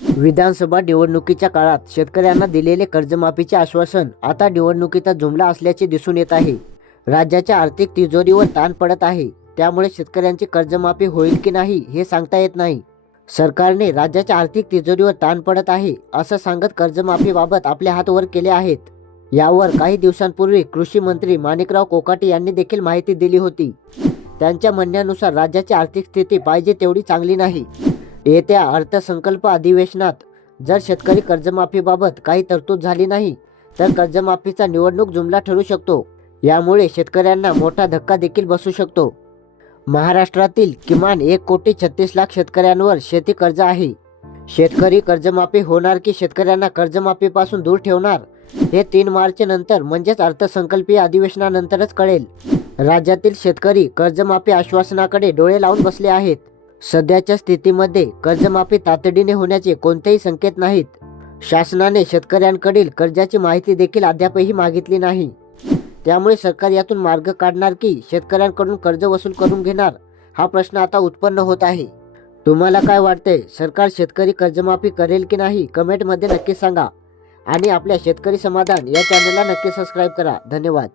विधानसभा निवडणुकीच्या काळात शेतकऱ्यांना दिलेले कर्जमाफीचे आश्वासन आता निवडणुकीचा जुमला असल्याचे दिसून येत आहे. राज्याच्या आर्थिक तिजोरीवर ताण पडत आहे. त्यामुळे शेतकऱ्यांची कर्जमाफी होईल की नाही हे सांगता येत नाही. सरकारने राज्याच्या आर्थिक तिजोरीवर ताण पडत आहे असं सांगत कर्जमाफीबाबत आपले हात वर केले आहेत. यावर काही दिवसांपूर्वी कृषी मंत्री माणिकराव कोकाटे यांनी देखील माहिती दिली होती. त्यांच्या म्हणण्यानुसार राज्याची आर्थिक स्थिती पाहिजे तेवढी चांगली नाही. येत्या अर्थसंकल्प अधिवेशनात जर शेतकरी कर्जमाफीबाबत काही तरतूद झाली नाही तर कर्जमाफीचा निवडणूक जुमला ठरू शकतो. यामुळे शेतकऱ्यांना मोठा धक्का देखील बसू शकतो. महाराष्ट्रातील किमान एक कोटी छत्तीस लाख शेतकऱ्यांवर शेती कर्ज आहे. शेतकरी कर्जमाफी होणार की शेतकऱ्यांना कर्जमाफीपासून दूर ठेवणार हे तीन मार्च नंतर म्हणजेच अर्थसंकल्पीय अधिवेशनानंतरच कळेल. राज्यातील शेतकरी कर्जमाफी आश्वासनाकडे डोळे लावून बसले आहेत. सध्याच्या स्थितीमध्ये कर्जमाफी तातडीने होण्याचे कोणतेही संकेत नाहीत. शासनाने शेतकऱ्यांकडील कर्जाची माहिती देखील अद्यापही मागितली नाही. त्यामुळे सरकार यातून मार्ग काढणार की शेतकऱ्यांकडून कर्ज वसूल करून घेणार हा प्रश्न आता उत्पन्न होत आहे. तुम्हाला काय वाटते सरकार शेतकरी कर्जमाफी करेल की नाही कमेंटमध्ये नक्की सांगा. आणि आपल्या शेतकरी समाधान या चॅनलला नक्की सबस्क्राईब करा. धन्यवाद.